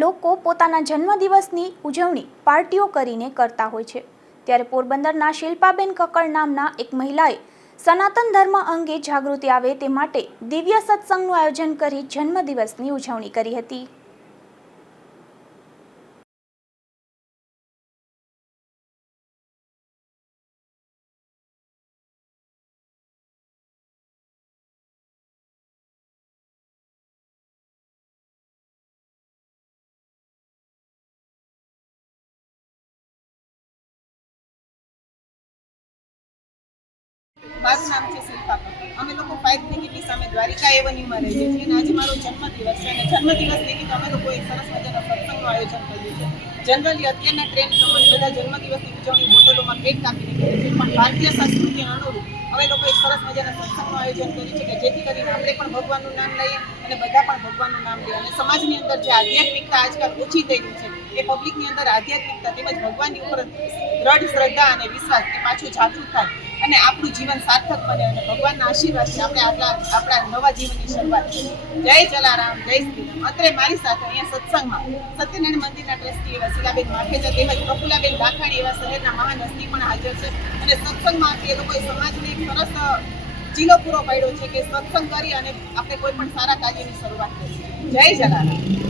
લોકો પોતાના જન્મદિવસની ઉજવણી પાર્ટીઓ કરીને કરતા હોય છે. ત્યારે પોરબંદરના શિલ્પાબેન કક્કડ નામના એક મહિલાએ સનાતન ધર્મ અંગે જાગૃતિ આવે તે માટે દિવ્ય સત્સંગનું આયોજન કરી જન્મદિવસની ઉજવણી કરી હતી. મારું નામ છે શિલ્પા અમે લોકો ફાઇવ ક્રિકેટની સામે દ્વારિકા એવન્યુમાં રહીએ છીએ. અને આજે મારો જન્મદિવસ છે અને જન્મદિવસ નિમિત્તે અમે લોકો એક સરસ મજાના સત્સંગનું આયોજન કર્યું છે. જનરલી અત્યારના ટ્રેન્ડ પ્રમાણે બધા જન્મદિવસની ઉજવણી હોટલોમાં કેક કાપીને કરે છે. પણ ભારતીય સંસ્કૃતિ અનુરૂપ અમે લોકો એક સરસ મજાના સત્સંગનું આયોજન કર્યું છે કે જેથી કરીને આપણે પણ ભગવાનનું નામ લઈએ અને બધા પણ ભગવાનનું નામ લઈએ અને સમાજની અંદર જે આધ્યાત્મિકતા આજકાલ ઓછી થઈ રહી છે, એ પબ્લિકની અંદર આધ્યાત્મિકતા તેમજ ભગવાનની ઉપર દ્રઢ શ્રદ્ધા અને વિશ્વાસ એ પાછું જાગૃત થાય. અને આપણું જીવન સાર્થક બને અને ભગવાનના આશીર્વાદ છે આપણે આપણા આપણા નવા જીવનની શરૂઆત કરીએ જય જલારામ, જય શ્રી રામ. અત્રે મારી સાથે અહીંયા સત્સંગમાં સત્યનારાયણ મંદિરના ટ્રસ્ટી એવા શિલાબેન માખેજા તેમજ પ્રફુલાબેન લાખાણી એવા શહેરના મહાન હસ્તી પણ હાજર છે. અને સત્સંગમાં એ લોકોએ સમાજને એક સરસ ચીલો પૂરો પાડ્યો છે કે સત્સંગ કરી અને આપણે કોઈ પણ સારા કાર્યની શરૂઆત કરીએ. જય જલારામ.